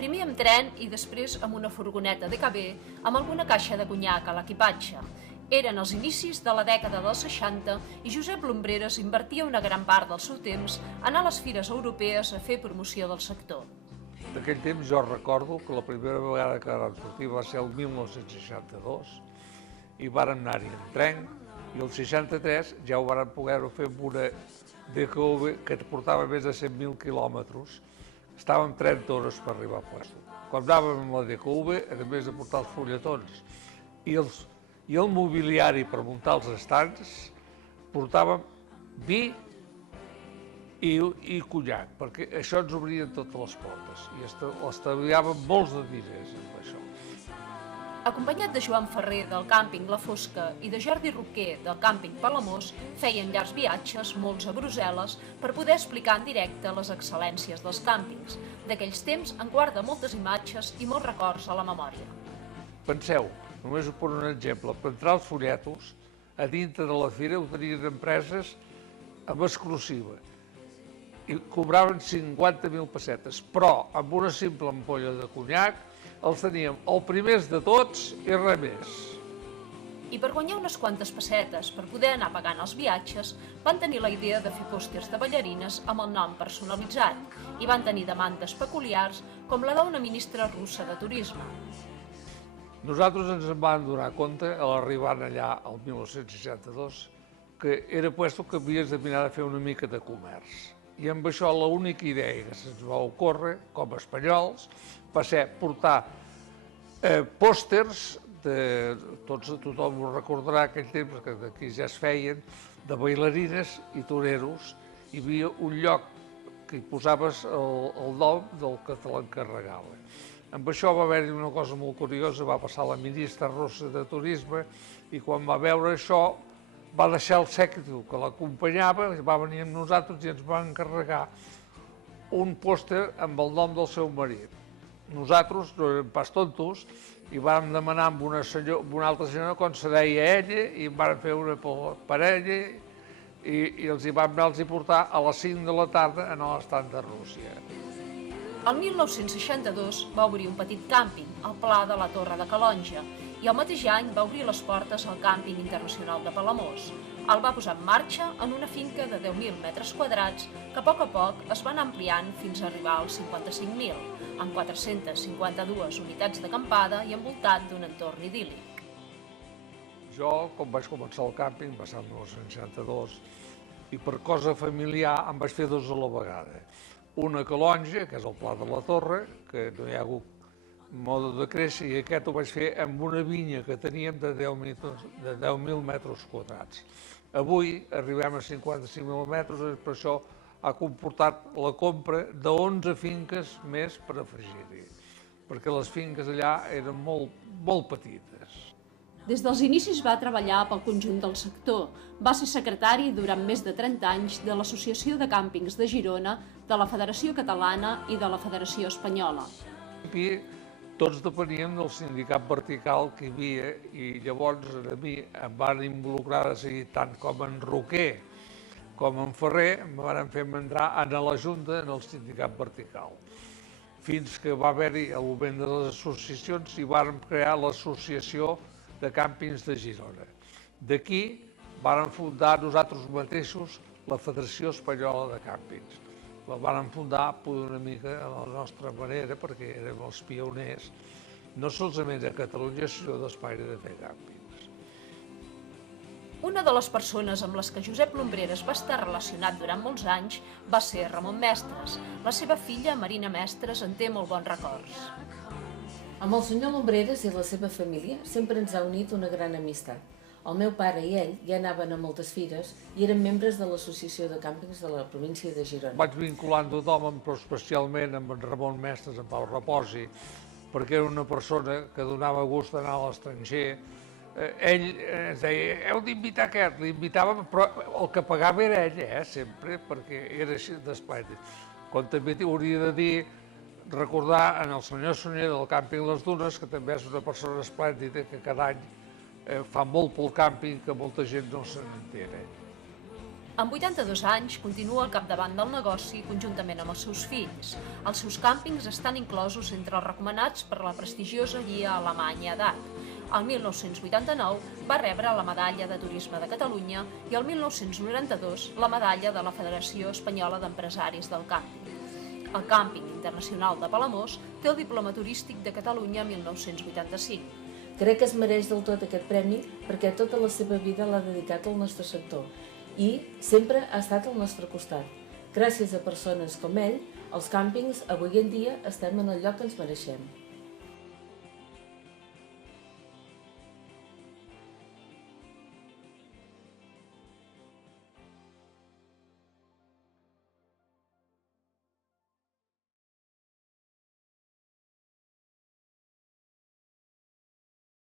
primer amb tren i després amb una furgoneta DKB amb alguna caixa de conyac a l'equipatge. Eren els inicis de la dècada dels 60 i Josep Lumbreras invertia una gran part del seu temps a anar a les fires europees a fer promoció del sector. D'aquell temps jo recordo que la primera vegada que vam sortir va ser el 1962 i vàrem anar-hi en tren i el 63 ja ho vàrem poder fer amb una DKV que portava més de 100.000 quilòmetres. Estàvem 30 hores per arribar a puesto. Quan anàvem amb la DKV, a més de portar els fulletons i el mobiliari per muntar els estants, portàvem vi i conyac, perquè això ens obrien totes les portes i estalviàvem molts de diners amb això. Acompanyat de Joan Ferrer del càmping La Fosca i de Jordi Roquer del càmping Palamós, feien llargs viatges, molts a Brussel·les, per poder explicar en directe les excel·lències dels càmpings. D'aquells temps en guarda moltes imatges i molts records a la memòria. Penseu, només per un exemple, per entrar als folletos, a dintre de la fira ho tenien empreses amb exclusiva i cobraven 50.000 pessetes, però amb una simple ampolla de conyac els teníem els primers de tots i res més. I per guanyar unes quantes pessetes per poder anar pagant els viatges, van tenir la idea de fer pòsters de ballarines amb el nom personalitzat i van tenir demandes peculiars com la d'una ministra russa de turisme. Nosaltres ens en vam donar compte, a l'arribar allà el 1962, que era puesto que havies de mirar de fer una mica de comerç. I amb això l'única idea que se'ns va ocórrer, com a espanyols, va ser portar pòsters, tothom ho recordarà aquell temps, que d'aquí ja es feien, de bailarines i toreros. Hi havia un lloc que hi posaves el nom del que te l'encarregava. Amb això va haver-hi una cosa molt curiosa, va passar la ministra russa de turisme i quan va veure això va deixar el sèquitu que l'acompanyava, va venir amb nosaltres i ens va encarregar un pòster amb el nom del seu marit. Nosaltres no érem pas tontos i vam demanar amb una altra senyora com se deia ella i en vam fer una per ella i els hi vam anar a portar a les 5 de la tarda a l'estat de Rússia. El 1962 va obrir un petit càmping al Pla de la Torre de Calonja i el mateix any va obrir les portes al càmping internacional de Palamós. El va posar en marxa en una finca de 10.000 metres quadrats que a poc es van ampliant fins a arribar als 55.000, amb 452 unitats d'acampada i envoltat d'un entorn idíl·lic. Jo, quan vaig començar el càmping, va ser el 1962, i per cosa familiar em vaig fer dos a la vegada. Una a Calonja, que és el Pla de la Torre, que no hi ha hagut moda de créixer, i aquest ho vaig fer amb una vinya que teníem de 10.000 metres quadrats. Avui arribem a 55.000 metres, per això ha comportat la compra d'11 finques més per afegir-hi, perquè les finques allà eren molt petites. Des dels inicis va treballar pel conjunt del sector. Va ser secretari durant més de 30 anys de l'Associació de Càmpings de Girona, de la Federació Catalana i de la Federació Espanyola. Tots depeníem del sindicat vertical que hi havia i llavors a mi em van involucrar de seguir tant com en Roquer com en Ferrer, em van fer entrar a la Junta en el sindicat vertical. Fins que va haver-hi el moment de les associacions i vàrem crear l'Associació de Càmpings de Girona. D'aquí vàrem fundar nosaltres mateixos la Federació Espanyola de Càmpings. La vàrem fundar una mica a la nostra manera perquè érem els pioners, no solament a Catalunya, sinó d'Espanya de fer càmpings. Una de les persones amb les que Josep Lumbreras va estar relacionat durant molts anys va ser Ramon Mestres. La seva filla, Marina Mestres, en té molt bons records. Amb el senyor Lumbreras i la seva família sempre ens ha unit una gran amistat. El meu pare i ell ja anaven a moltes fires i eren membres de l'Associació de Càmpings de la província de Girona. Vaig vinculant tothom, però especialment amb en Ramon Mestres, en Pau Reposi, perquè era una persona que donava gust d'anar a l'estranger. Ell ens deia, heu d'invitar aquest, l'invitàvem, però el que pagava era ell, sempre, perquè era així d'esplèndid. Com també hauria de dir, recordar en el senyor Sunyer del càmping Les Dunes, que també és una persona esplèndida, que cada any fa molt pel càmping que molta gent no se n'entén. Amb 82 anys, continua al capdavant del negoci conjuntament amb els seus fills. Els seus càmpings estan inclosos entre els recomanats per la prestigiosa guia alemanya DAC. El 1989 va rebre la Medalla de Turisme de Catalunya i el 1992 la Medalla de la Federació Espanyola d'Empresaris del Càmping. El Càmping Internacional de Palamós té el Diploma Turístic de Catalunya 1985. Crec que es mereix del tot aquest premi perquè tota la seva vida l'ha dedicat al nostre sector i sempre ha estat al nostre costat. Gràcies a persones com ell, els càmpings avui en dia estem en el lloc que ens mereixem.